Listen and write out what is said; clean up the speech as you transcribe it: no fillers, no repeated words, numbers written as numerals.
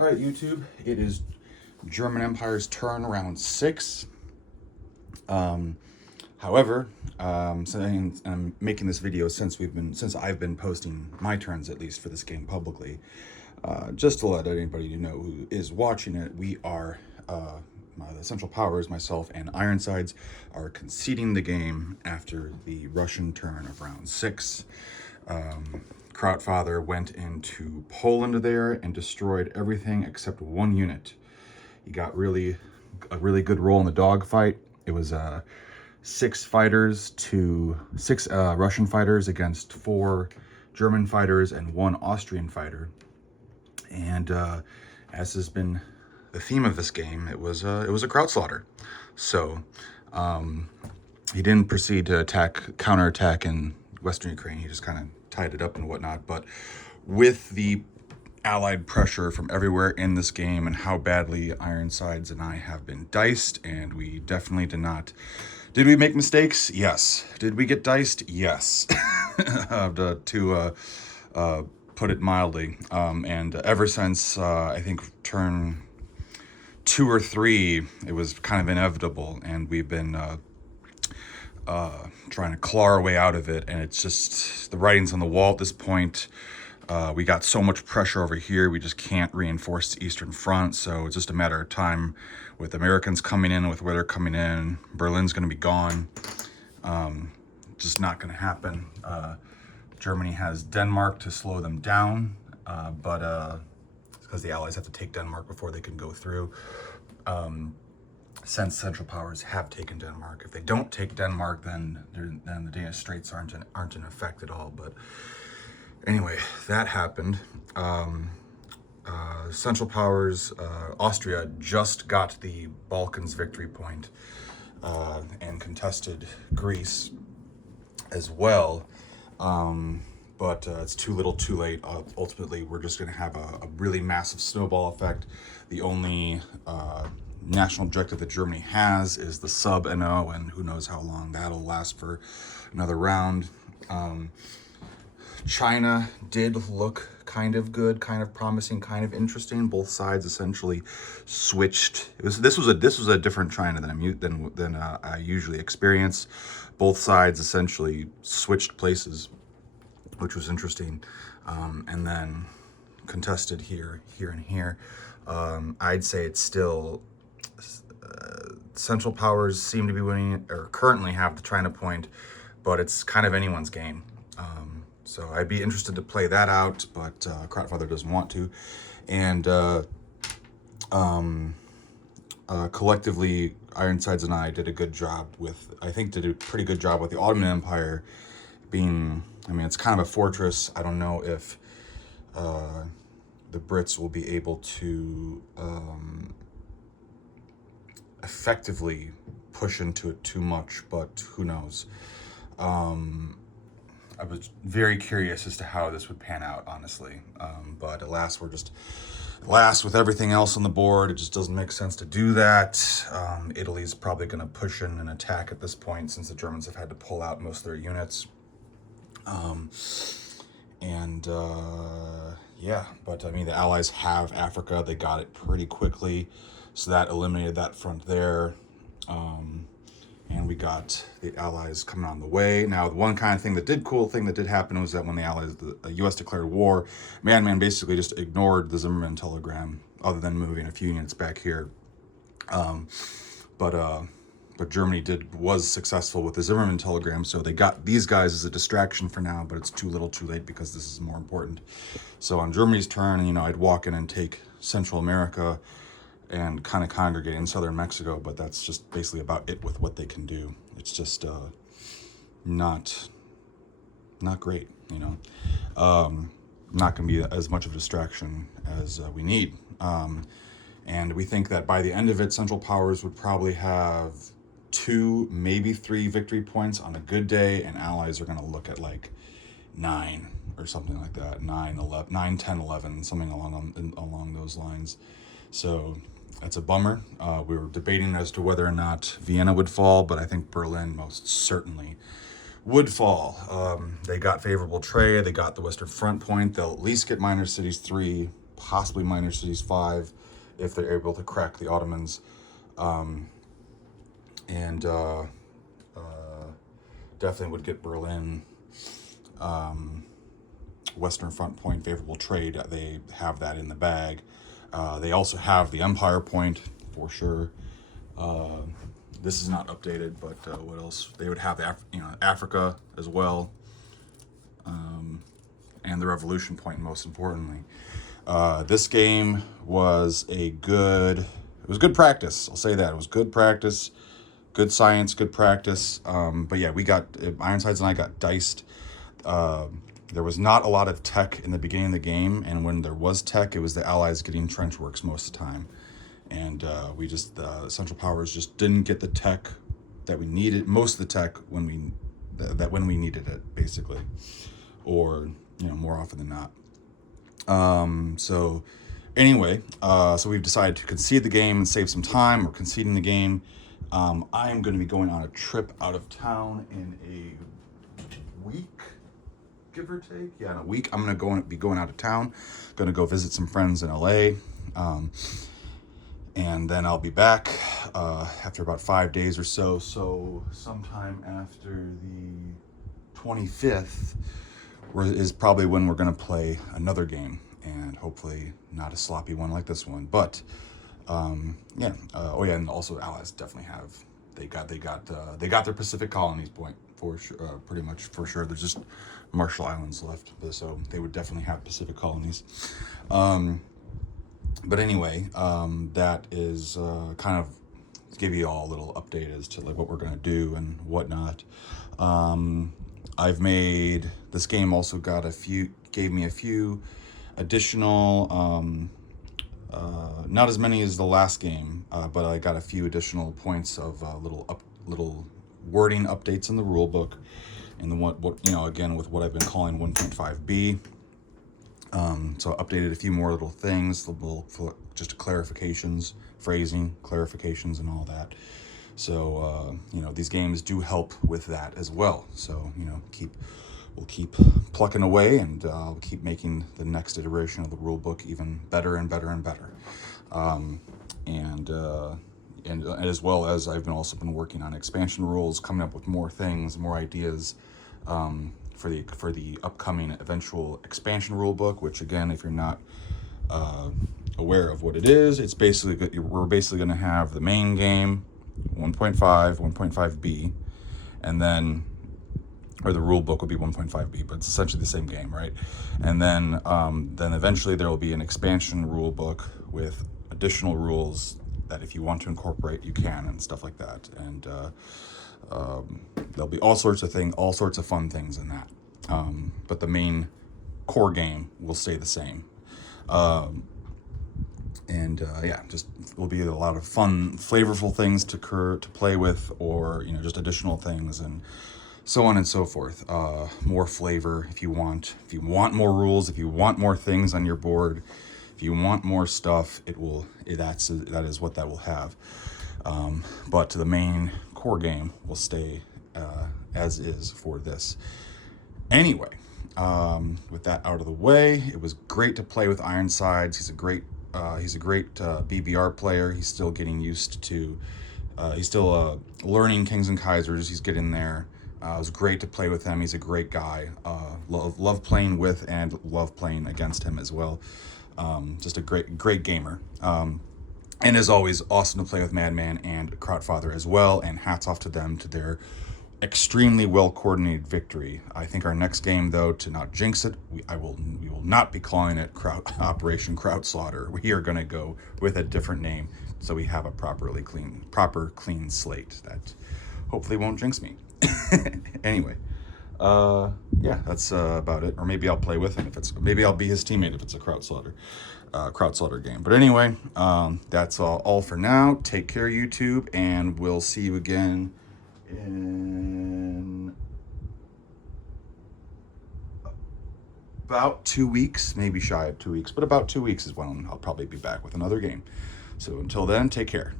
All right, YouTube, it is German Empire's turn, round 6. However, saying I'm making this video since I've been posting my turns, at least for this game, publicly. Just to let anybody know who is watching it, we are the Central Powers, myself, and Ironsides are conceding the game after the Russian turn of round 6. Krautslaughter went into Poland there and destroyed everything except one unit. He got a really good roll in the dogfight. It was 6 Russian fighters against 4 German fighters and 1 Austrian fighter. And as has been the theme of this game, it was a Krautslaughter. So he didn't proceed to counterattack in Western Ukraine. He just kind of tied it up and whatnot. But with the Allied pressure from everywhere in this game and how badly Ironsides and I have been diced, and we definitely did not. Did we make mistakes? Yes. Did we get diced? Yes. to put it mildly. And ever since, I think, turn 2 or 3, it was kind of inevitable, and we've been trying to claw our way out of it, and it's just the writing's on the wall at this point. We got so much pressure over here, we just can't reinforce the Eastern Front, so it's just a matter of time with Americans coming in, with where they're coming in. Berlin's going to be gone. Just not going to happen. Germany has Denmark to slow them down, but because the Allies have to take Denmark before they can go through. Since Central Powers have taken Denmark, if they don't take Denmark, then the Danish Straits aren't in effect at all. But anyway, that happened. Central Powers, Austria just got the Balkans victory point and contested Greece as well. But it's too little too late. Ultimately, we're just going to have a really massive snowball effect. The only national objective that Germany has is the sub-NO, and who knows how long that'll last for another round. China did look kind of good, kind of promising, kind of interesting. Both sides essentially switched. This was a different China than I usually experience. Both sides essentially switched places, which was interesting, and then contested here, and here. I'd say it's still Central Powers seem to be winning, or currently have the China point, but it's kind of anyone's game. So I'd be interested to play that out, but Krautslaughter doesn't want to. And collectively, Ironsides and I did a good job with, I think did a pretty good job with the Ottoman Empire being, I mean, it's kind of a fortress. I don't know if the Brits will be able to effectively push into it too much, but who knows. I was very curious as to how this would pan out, honestly. But alas, with everything else on the board, it just doesn't make sense to do that. Italy's probably going to push in an attack at this point, since the Germans have had to pull out most of their units. Yeah, but I mean, the Allies have Africa. They got it pretty quickly, so that eliminated that front there. And we got the Allies coming on the way. Now, the one kind of cool thing that did happen was that when the U.S. declared war, Man basically just ignored the Zimmerman telegram, other than moving a few units back here. But Germany was successful with the Zimmerman telegram, so they got these guys as a distraction for now, but it's too little too late because this is more important. So on Germany's turn, I'd walk in and take Central America and kind of congregate in southern Mexico, but that's just basically about it with what they can do. It's just not great, not going to be as much of a distraction as we need. And we think that by the end of it, Central Powers would probably have 2, maybe 3 victory points on a good day, and Allies are going to look at like 9 or something like that, 9, 10, 11, something along those lines. So that's a bummer. We were debating as to whether or not Vienna would fall, but I think Berlin most certainly would fall. They got favorable trade. They got the Western Front point. They'll at least get Minor Cities 3 possibly Minor Cities 5 if they're able to crack the Ottomans. And definitely would get Berlin, Western Front point, favorable trade. They have that in the bag. They also have the Empire point for sure. This is not updated, but what else? They would have Africa as well, and the Revolution point most importantly. This game was good practice. I'll say that. It was good practice, good science, good practice. But yeah, Ironsides and I got diced. There was not a lot of tech in the beginning of the game, and when there was tech, it was the Allies getting trench works most of the time. And Central Powers just didn't get the tech that we needed, most of the tech when we needed it, basically. Or, more often than not. So anyway, so we've decided to concede the game and save some time. We're conceding the game. I am going to be going on a trip out of town in a week, give or take. Yeah, in a week. I'm going to be going out of town. Going to go visit some friends in LA. And then I'll be back after about 5 days or so. So sometime after the 25th is probably when we're going to play another game, and hopefully not a sloppy one like this one. But and also Allies definitely have they got their Pacific colonies point for sure, pretty much for sure. There's just Marshall Islands left, so they would definitely have Pacific colonies. But anyway, that is kind of to give you all a little update as to like what we're gonna do and whatnot. I've made this game also gave me a few additional, not as many as the last game, but I got a few additional points of little wording updates in the rule book, and again with what I've been calling 1.5b. So I updated a few more little things, just clarifications, phrasing, clarifications, and all that. So, these games do help with that as well. So, we'll keep plucking away, and I'll keep making the next iteration of the rule book even better and better and better. And as well as I've also been working on expansion rules, coming up with more things, more ideas, for the upcoming eventual expansion rule book, which again, if you're not aware of what it is, we're basically going to have the main game, 1.5, 1.5b, and then, or the rule book will be 1.5b, but it's essentially the same game, right? And then eventually there will be an expansion rule book with additional rules that if you want to incorporate, you can, and stuff like that. And there'll be all sorts of fun things in that. But the main core game will stay the same. Just will be a lot of fun, flavorful things to play with, or just additional things, and so on and so forth. More flavor if you want more rules, if you want more things on your board, if you want more stuff, that is what that will have. But the main core game will stay as is for this. Anyway, with that out of the way, it was great to play with Ironsides. He's a great BBR player. He's still getting used to. He's still learning Kings and Kaisers. He's getting there. It was great to play with him. He's a great guy. Love playing with and love playing against him as well. Just a great gamer. And as always, awesome to play with Madman and Krautfather as well. And hats off to them, to their extremely well-coordinated victory. I think our next game, though, to not jinx it, we will not be calling it Operation Krautslaughter. We are going to go with a different name, so we have a proper clean slate that hopefully won't jinx me. Anyway, that's about it. Or maybe I'll play with him maybe I'll be his teammate if it's a Krautslaughter game. But anyway, that's all for now. Take care, YouTube, and we'll see you again in about 2 weeks, maybe shy of 2 weeks, but about 2 weeks is when I'll probably be back with another game. So until then, take care.